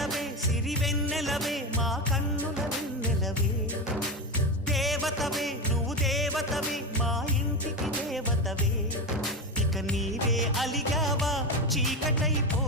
వెన్నెలవే సిరివెన్నెలవే మా కన్నుల వెన్నెలవే దేవతవే నువ్వు దేవతవే మా ఇంటికి దేవతవే ఇక నీవే అలిగావా చీకటైపో